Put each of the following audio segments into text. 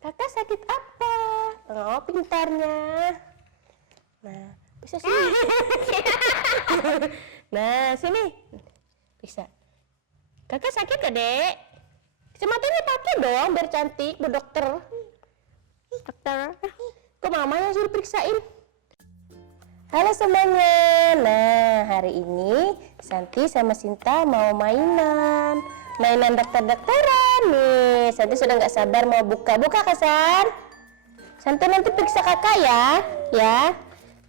Kakak sakit apa? Oh, pintarnya. Nah, bisa sini. Nah, sini. Bisa. Kakak sakit gak, Dek? Kacamatanya pakai dong, biar cantik, bu dokter. Dokter. Kok mama yang suruh periksain? Halo semuanya. Nah, hari ini Santi sama Sinta mau mainan dokter-dokteran nih. Santi sudah nggak sabar mau buka Kak San. Santi nanti periksa kakak ya.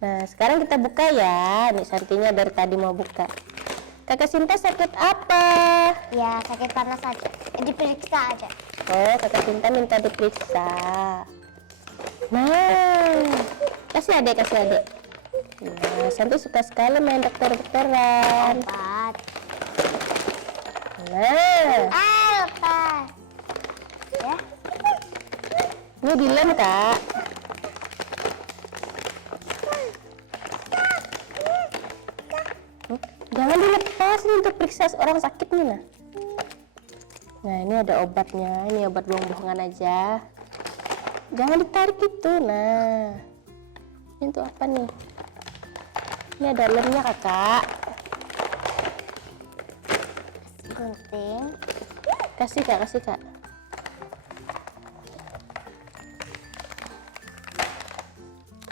Nah, sekarang kita buka ya. Nih Santinya dari tadi mau buka. Kakak Sinta sakit apa? Ya, sakit panas aja. Diperiksa aja. Oh, kakak Sinta minta diperiksa. Nah, kasih adik. Nah, Santi suka sekali main dokter-dokteran. Obat. Nah, Lepas. Ya. ini dilem, Kak. Jangan dilepas nih untuk periksa orang sakit nih, nah. Nah, ini ada obatnya. Ini obat bohong-bohongan aja. Jangan ditarik itu. Nah, ini untuk apa nih? Ini ada lemnya, Kakak. Gunting. Kasih Kak.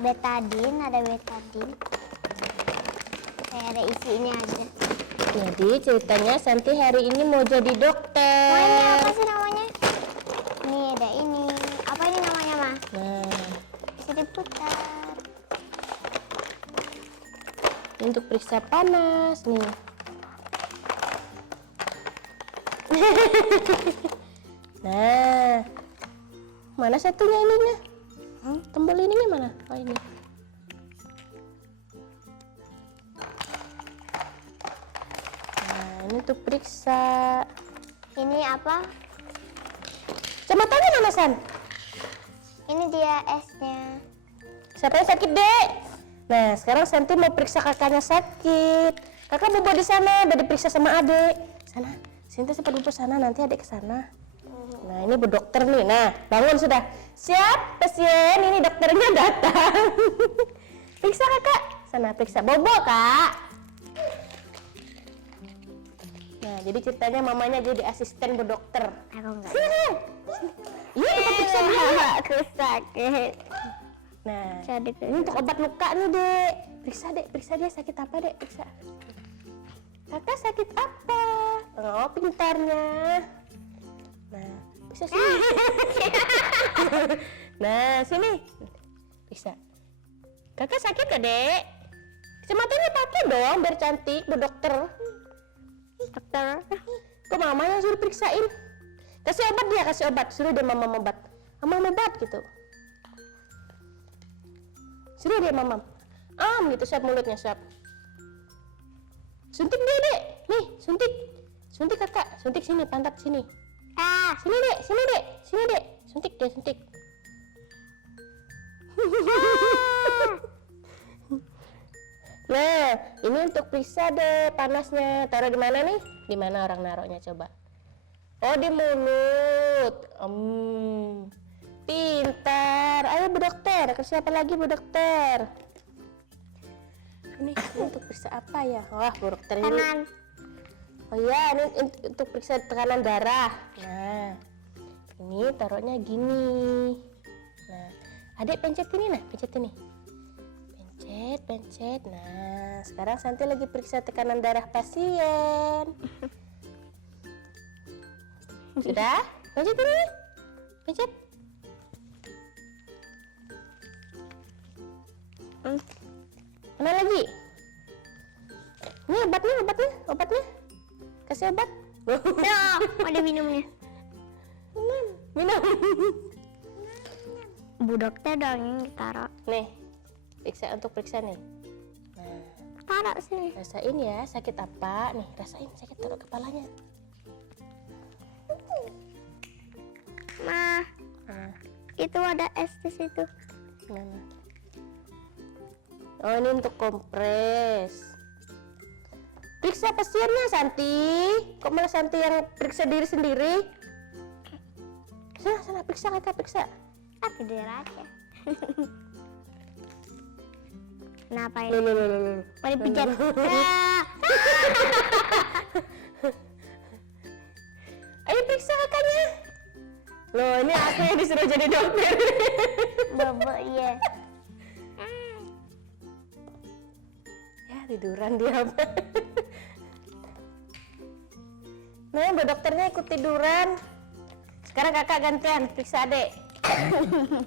Betadine, ada betadine. Kayak ada isi ini aja. Jadi ceritanya Santi hari ini mau jadi dokter. Namanya apa sih namanya? Nih ada ini. Apa ini namanya, Ma? Nah, Bisa diputar. ini untuk periksa panas nih. Nah, mana satunya ininya? Tombol ininya mana? Oh, ini. Nah, ini untuk periksa. Ini apa? Kacamatanya mana, San? Ini dia esnya. Siapa yang sakit, Dek? Nah, sekarang Santi mau periksa kakaknya sakit. Kakak bobo di sana, udah diperiksa sama adik. Sana, Sinta cepat bobo sana, nanti adik ke sana. Nah, ini bu dokter nih. Nah, bangun sudah. Siap, pasien. Ini dokternya datang. Periksa kakak. Sana, periksa bobo, Kak. Nah, jadi ceritanya mamanya jadi asisten bu dokter. Aku enggak. Sini. Iya, kita periksa dia. Aku sakit. Nah, Jadi ini untuk obat luka nih, Dek. Periksa dia sakit apa, Dek? Periksa. Kakak sakit apa? Oh, pintarnya. Nah, bisa sini. Nah, sini. Bisa. Kakak sakit gak, Dek? Kacamatanya pakai dong, biar cantik, bu dokter. Dokter. Kok mama yang suruh periksain? Kasih obat. Suruh dia mama obat. Mama obat gitu. Suruh dia mamam. Gitu, siap mulutnya, siap. Suntik dia, Dek. Nih, suntik. Suntik kakak. Suntik sini, pantat sini. Sini, Dek. Suntik dia, suntik. Nah, ini untuk periksa deh panasnya. Taruh di mana nih? Di mana orang naruhnya coba? Oh, di mulut. Pintar. Ayo bu dokter, ke siapa lagi bu dokter? Ini untuk periksa apa ya? Wah, bu dokter ini. Kanan. Oh iya, ini untuk periksa tekanan darah. Nah, ini taruhnya gini. Nah, adik pencet ini, pencet ini. Pencet. Nah, sekarang Santi lagi periksa tekanan darah pasien. Sudah? Pencet ini. Pencet. Mana lagi? Ini obatnya. Kasih obat. Ada minumnya. Minum. Bu dokter dong yang ditaruh. Nih, periksa nih. Nah, Taruh sini. rasain ya, sakit apa? Nih, rasain sakit taruh kepalanya. Ma, Nah, itu ada es di situ. mana? Oh, ini untuk kompres. Periksa pasiennya, Santi. Kok malah Santi yang periksa diri sendiri? Sana, periksa kakak, periksa. Tidur aja. Kenapa ini? Loh. Mau dipijat? Ayo periksa kakaknya. Loh, ini aku yang disuruh jadi dokter. Bobo, iya. Ya, tiduran dia. Nah, Bu dokternya ikut tiduran. Sekarang kakak gantian, periksa adek.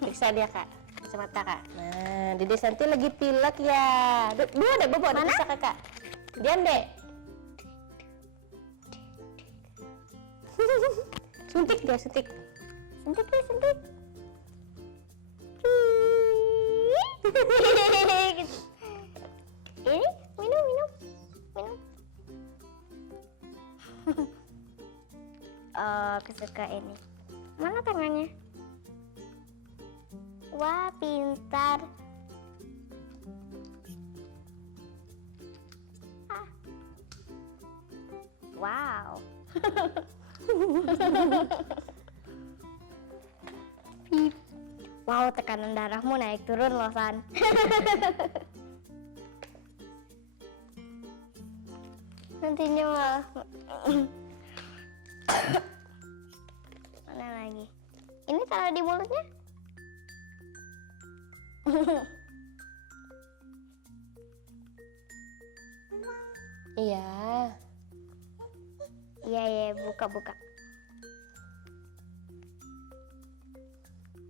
Periksa dia kak, kacamata kak. Nah, Dede Santi lagi pilek ya. Dua dek, Bobo, periksa kakak. Dian dek. Suntik dia, suntik. Suntik deh, suntik. Ini minum. Oh, kesuka ini. Mana tangannya? Wah, pintar. Wow. Wow, tekanan darahmu naik turun loh, San. Nantinya malah. Mana lagi? Ini taruh di mulutnya. Iya. Iya, buka.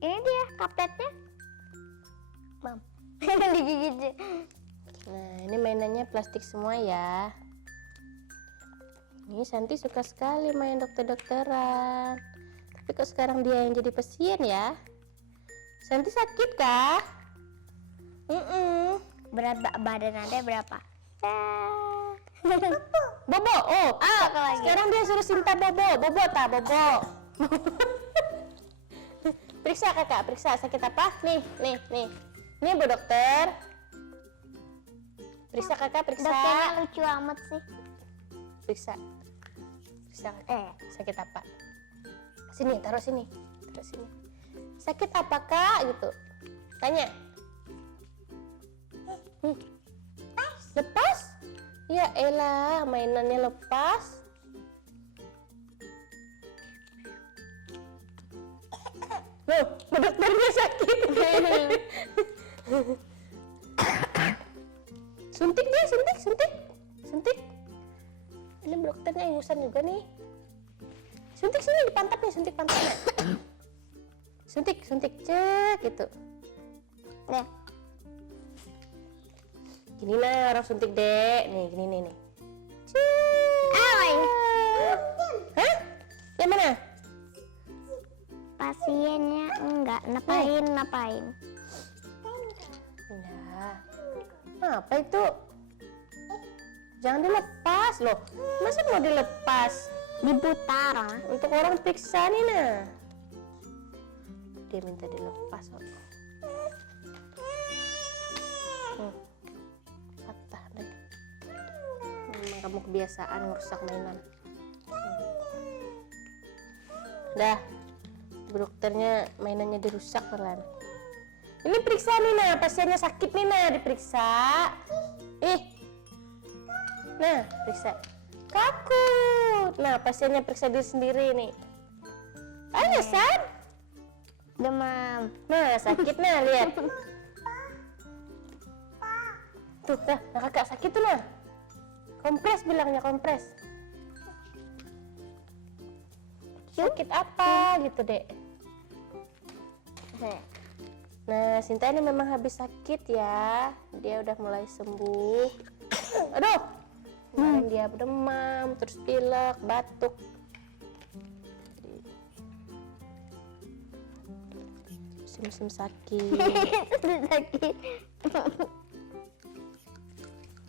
Ini dia kapletnya. Mam. Digigit. Nah, ini mainannya plastik semua ya. Ini Santi suka sekali main dokter-dokteran. Tapi kok sekarang dia yang jadi pasien ya? Santi sakit kah? Berat badan Anda berapa? Bobo, Apa lagi? sekarang dia suruh Sinta Bobo Bobo. Periksa kakak, periksa sakit apa? Nih. Nih Bu dokter. Periksa kakak, periksa. Dokternya lucu amat sih. Periksa kakak. Sakit apa? Sini, taruh sini. Sakit apa kak? Gitu. Tanya. Lepas? Ya elah, mainannya lepas. Loh, dokternya sakit. Suntik dia, suntik. Ini dokternya ingusan juga nih. Suntik sini di pantatnya, suntik pantatnya. Suntik, cek gitu. Nah, Gini nah orang suntik dek. Nih, gini nih. Ay. Hah? Yang mana? Pasiennya enggak napain. Nah, apa itu? Jangan dilepas loh. Masa mau dilepas? Diputar. Untuk orang periksa nih nah. Dia minta dilepas loh. Patah deh. Memang kamu kebiasaan ngerusak mainan. Dah. Dokternya mainannya dirusak pelan. Ini periksa nih nah, pasiennya sakit nih nah, diperiksa. Nah, periksa. Kaku. Nah, pasiennya periksa diri sendiri nih. Ayo, San. Demam. Nah, sakit nah, lihat. Tuh, nah kakak sakit tuh nah. Kompres bilangnya, kompres. Sakit apa gitu, Dek? Nah, Sinta ini memang habis sakit ya. Dia udah mulai sembuh. Aduh, kemarin dia demam, terus pilek, batuk. Musim sakit. Sakit.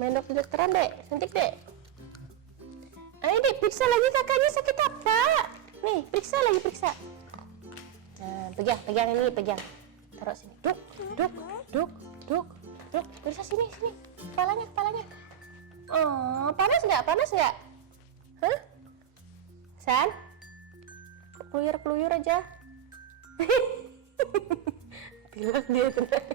Main dokteran Dek, suntik Dek. Ayo Dek, periksa lagi kakaknya sakit apa? Nih, periksa lagi, periksa. Nah, pegang ini, pegang. Taruh sini. Duk. Periksa sini. Kepalanya. Oh, panas nggak? Hah? San? Keluyur aja. Pilek dia tenang.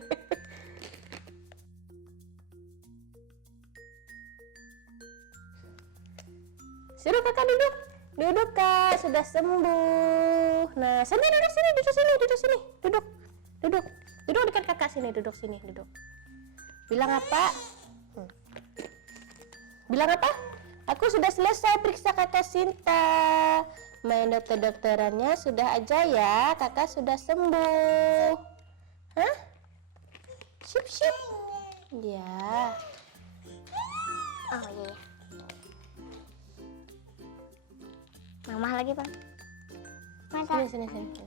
Suruh kakak duduk. Duduk kak, sudah sembuh. Nah, Santi duduk sini, duduk sini, duduk sini. Duduk, duduk. Duduk dekat kakak sini, duduk sini, duduk. Bilang apa? Bilang apa? Aku sudah selesai periksa kakak Sinta. Main dokter-dokterannya sudah aja ya, kakak sudah sembuh. Hah? Sip, sip. Ya. Oh iya. Mama lagi bang. Masa? Sini, sini, sini.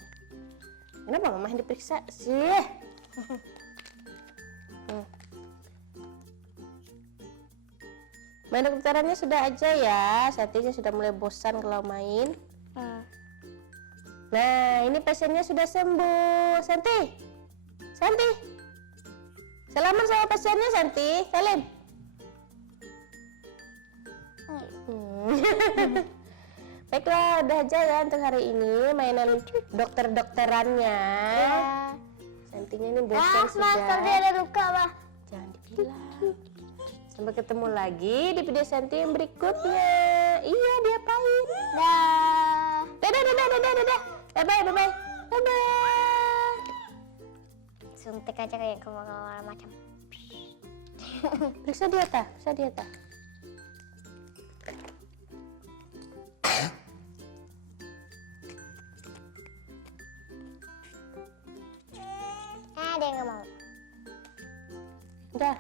Kenapa mama yang diperiksa sih? Main dokterannya sudah aja ya. Santinya sudah mulai bosan kalau main. Nah, ini pasiennya sudah sembuh. Santi, Santi, salaman sama pasiennya Santi. Salim. Baiklah, udah aja ya untuk hari ini mainan dokter-dokterannya. Ya. Santinya ini bosan Mas, tadi sudah. ada luka bah. Jangan dibilang. Sampai ketemu lagi di video Santi yang berikutnya. Iya, diapain? Dah. Dadah, dadah, dadah, dadah. Bye-bye, bye-bye. Bye-bye. Suntik aja kayak kemana-mana macam. Periksa di atas, periksa di atas. Dia nggak mau. Udah.